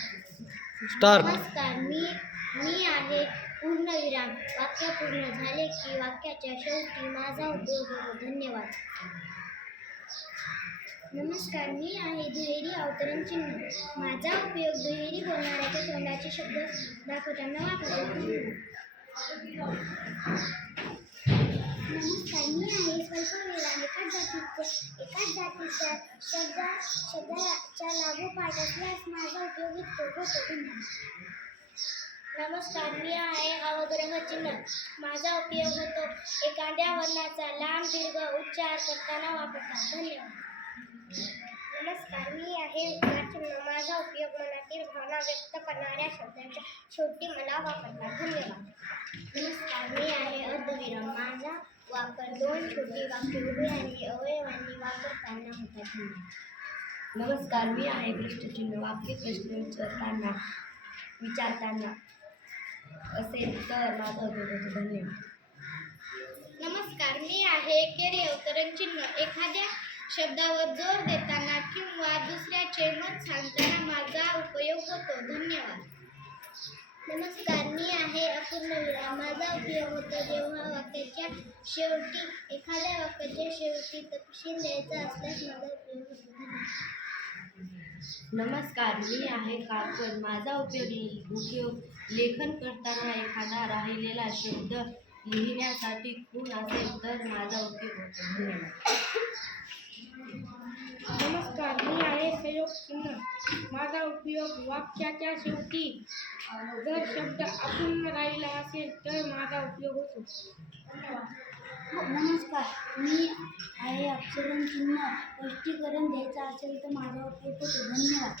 Start. नमस्कार, मी आहे पूर्णविराम. वाक्य पूर्ण झाले की वाक्याच्या शेवटी माझा उपयोग होतो. धन्यवाद. नमस्कार, मी आहे दुहेरी अवतरण चिन्ह. माझा उपयोग दुहेरी बोलणाऱ्याच्या तोंडाचे शब्द दाखवताना वापरतो. नमस्कार, मी आहे स्वल्पविराम. एकाच जातीच्या शब्दाच्या लागोपाठ असल्यास माझा उपयोग होतो. धन्यवाद. नमस्कार, मी आहे अवग्रह चिन्ह. माझा उपयोग होतो एखाद्या वर्णाचा लांब दीर्घ उच्चार करताना वापरतात. धन्यवाद. नमस्कार, मी आहे उद्गार चिन्ह. माझा उपयोग मनातील भावना व्यक्त करणाऱ्या शब्दांच्या शेवटी मला वापरतात. धन्यवाद. नमस्कार, मी आहे अर्धविराम. माझा वापर दोन छोटी वाक्य उभे आणि अवयवांनी वापरताना होतात. धन्यवाद. नमस्कार, मी आहे प्रश्नचिन्ह. वाक्य प्रश्न विचारताना असेल तर माझा उपयोग होतो. धन्यवाद. नमस्कार, मी आहे एकेरी अवतरण चिन्ह. एखाद्या शब्दावर जोर देताना किंवा दुसऱ्याचे मत सांगताना माझा उपयोग होतो. धन्यवाद. नमस्कार, मी आहे अपूर्णविराम. माझा उपयोग होतो जेव्हा एखाद्या वाक्याच्या शेवटी तपशील द्यायचा असल्यास माझा उपयोग होतो. धन्यवाद. नमस्कार, मी आहे काकड. माझा उपयोग लेखन करताना एखादा राहिलेला शब्द लिहिण्यासाठी खूण असेल तर माझा उपयोग होतो. धन्यवाद. नमस्कार, मी आहे संयोग चिन्ह. माझा उपयोग वाक्याच्या शेवटी जर शब्द अपूर्ण राहिला असेल तर माझा उपयोग होतो. नमस्कार, मी आहे अक्षरण चिन्ह. स्पष्टीकरण द्यायचं असेल तर माझा उपयोग होतो. धन्यवाद.